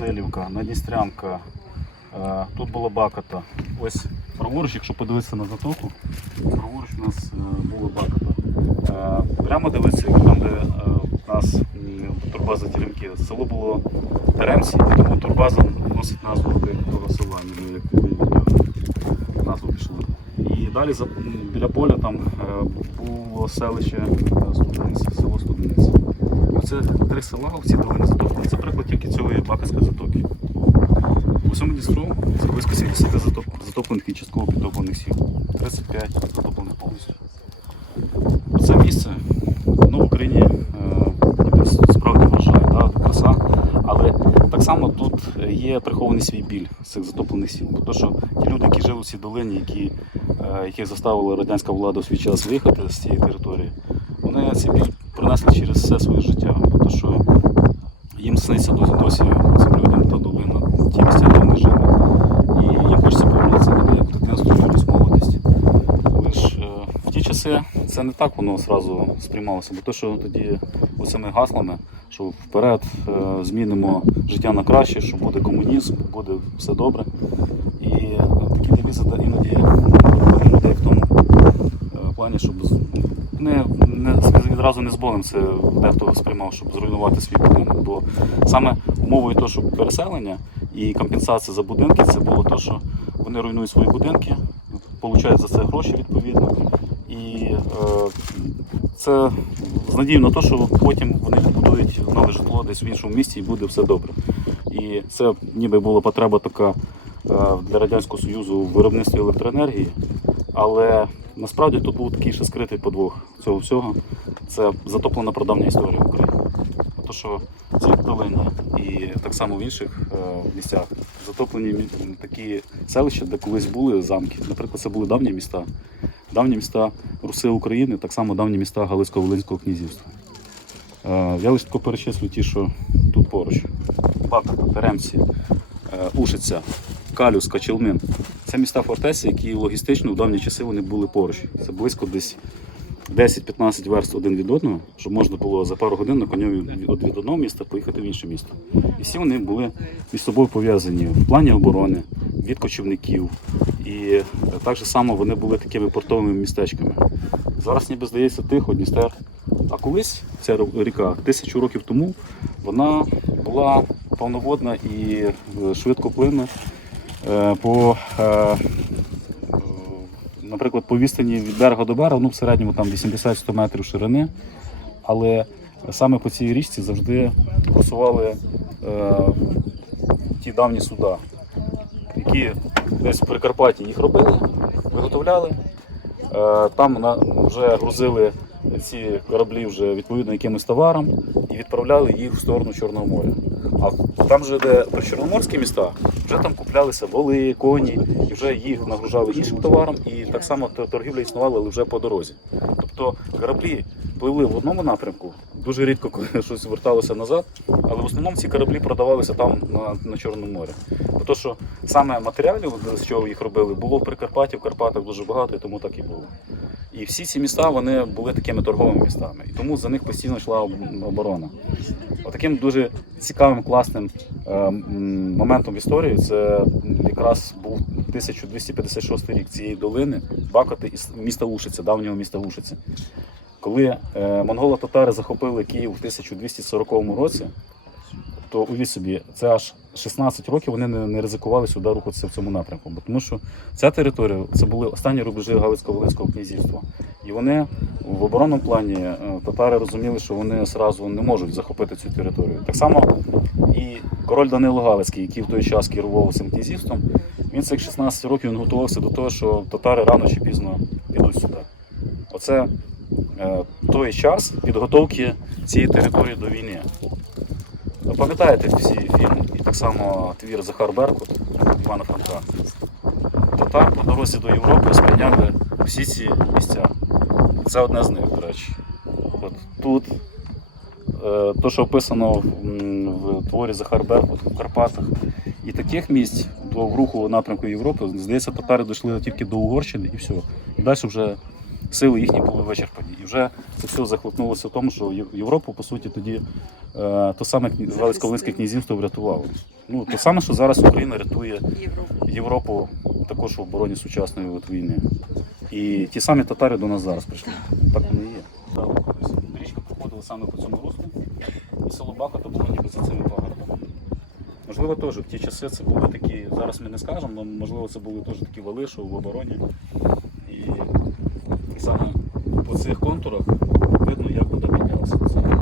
Данилівка, Надністрянка, е, тут була Баката. Ось праворуч, якщо подивитися на затоку, праворуч у нас е, була Баката. Е, Прямо дивитися, там, де у нас турбаза Теремки, село було Теремці, тому турбаза носить назву того села, як назву пішло. І далі біля поля там було селище Студениці, село Студениці. Оце три села, ці долини затоплені. Це приклад тільки цієї Бакарської затоки. У всьому Дністру це близько 70 затоп, затоплених і частково підтоплених сіл. 35 затоплених повністю. Це місце ну, в Україні е, справді вражає, да, краса. Але так само тут є прихований свій біль з цих затоплених сіл. Бо що ті люди, які жили в цій долині, які, е, яких заставила радянська влада у свій час виїхати з цієї території, вони цей біль пронесли через все своє життя. Бо що їм сниться досі, досі цим людям та долина, ті місця, де вони жили. І їм хочеться повернутися туди, як дитинство, якусь молодість. Лиш е, в ті часи це не так воно одразу сприймалося, бо то, що тоді оцими гаслами, що вперед е, змінимо життя на краще, що буде комунізм, буде все добре. І е, такі девізи іноді приводили людей в плані, щоб не, не відразу не з болем це дехто сприймав, щоб зруйнувати свій будинок. Бо саме умовою того, щоб переселення і компенсація за будинки, це було те, що вони руйнують свої будинки, получають за це гроші відповідно. І е, це з надією на те, що потім вони побудують нове житло десь в іншому місті і буде все добре. І це ніби була потреба така е, для Радянського Союзу в виробництві електроенергії. Але насправді тут був такий ще скритий подвох цього всього. Це затоплена прадавня історія України. То, що в цій долині і так само в інших е, місцях затоплені такі селища, де колись були замки. Наприклад, це були давні міста. Давні міста Руси України, так само давні міста Галицько-Волинського князівства. Е, Я лише перечислю ті, що тут поруч. Баката, Теремці, е, Ушиця, Калюс, Качелмин. Це міста фортеці, які логістично в давні часи вони були поруч. Це близько десь 10-15 верст один від одного, щоб можна було за пару годин на коню від одного міста поїхати в інше місто. І всі вони були між собою пов'язані в плані оборони, від кочівників. І так само вони були такими портовими містечками. Зараз ніби здається тихо, Дністер. А колись ця ріка тисячу років тому вона була повноводна і е, швидкоплинна по, е, е, наприклад, по відстані від берега до берега, ну в середньому там 80-100 метрів ширини. Але саме по цій річці завжди курсували е, ті давні суда, які десь в Прикарпатті їх робили, виготовляли. Е, Там вже грузили ці кораблі вже відповідно якимось товаром і відправляли їх в сторону Чорного моря. А там же, де причорноморські міста, вже там куплялися воли, коні, і вже їх нагружали іншим товаром, і так само торгівля існувала, але вже по дорозі. Тобто кораблі пливли в одному напрямку, дуже рідко щось верталося назад, але в основному ці кораблі продавалися там на, на Чорному морі. Бо що саме матеріалів, з чого їх робили, було в Прикарпатті, в Карпатах дуже багато, і тому так і було. І всі ці міста вони були такими торговими містами, і тому за них постійно йшла оборона. Отаким дуже цікавим, класним е, моментом в історії це якраз був 1256 рік цієї долини, Бакоти із міста Ушиця, давнього міста Ушиця. Коли е, монголо-татари захопили Київ в 1240 році, то уявіть собі, це аж 16 років вони не, не ризикували сюди рухатися в цьому напрямку. Бо тому що ця територія це були останні рубежі Галицько-Волинського князівства. І вони в оборонному плані е, татари розуміли, що вони зразу не можуть захопити цю територію. Так само і король Данило Галицький, який в той час керував цим князівством, він цих 16 років він готувався до того, що татари рано чи пізно підуть сюди. Оце той час підготовки цієї території до війни. Пам'ятаєте всі фільм і так само твір Захар Беркут Івана Франка. Татар по дорозі до Європи спиняли всі ці місця. Це одне з них, до речі. От тут е, то, що описано в, творі Захар Беркут в Карпатах. І таких місць в руху напрямку Європи, здається, татари дійшли тільки до Угорщини і все. І далі вже сили їхні були вичерпані. І вже це все захлопнулося в тому, що Європу, по суті, тоді е, то саме Галицько-Волинське князівство врятувало. Ну, то саме, що зараз Україна рятує Європу. Також в обороні сучасної от війни. І ті самі татари до нас зараз прийшли. Так воно і є. Річка проходила саме по цьому руслу, і село Бакото було ніби за цими пагорбами. Можливо, теж в ті часи це були такі, зараз ми не скажемо, але можливо це були теж такі вали, що в обороні саме по цих контурах видно, як вода піднялася.